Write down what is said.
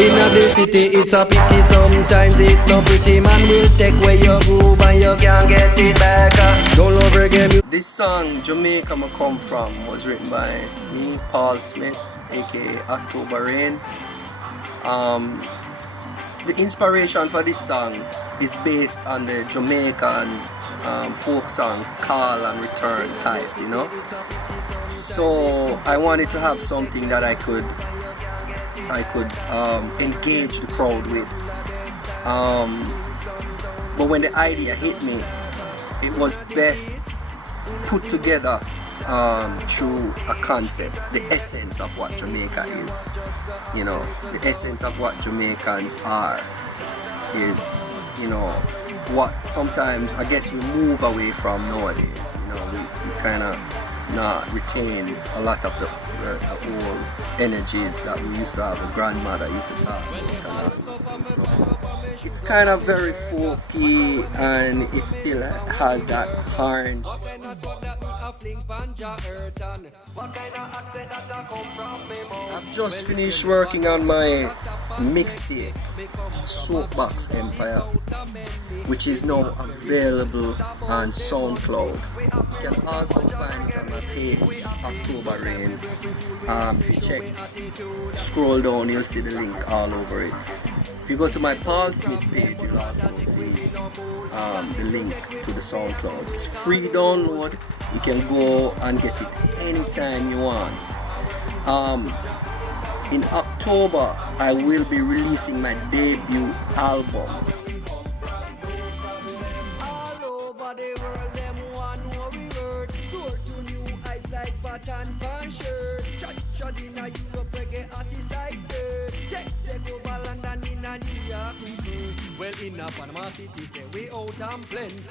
In the city, it's a pity. Sometimes it's no pretty. Man will take away your groove and you can't get it back. Don't love reggae. This song, Jamaica Mi Come From, was written by me, Paul Smith, aka October Rain. The inspiration for this song is based on the Jamaican folk song Call and Return type, you know. So I wanted to have something that I could engage the crowd with. But when the idea hit me, it was best put together through a concept, the essence of what Jamaica is. You know, the essence of what Jamaicans are is, you know, what sometimes I guess we move away from nowadays. You know, we kind of not retain a lot of the old energies that we used to have. The grandmother used to talk about. It's kind of very folky and it still has that orange. I've just finished working on my mixtape, Soapbox Empire, which is now available on SoundCloud. You can also find it on my page, October Rain. If you check, scroll down, you'll see the link all over it. If you go to my Paul Smith page, you'll also see the link to the SoundCloud. It's free download. You can go and get it anytime you want. In October, I will be releasing my debut album. All over the world, them one more word. Soar to new heights like pattern pan shirt. Chat in a Europe reggae artist like that. Take over London in a New York. Well, in a Panama City, say we out and plenty.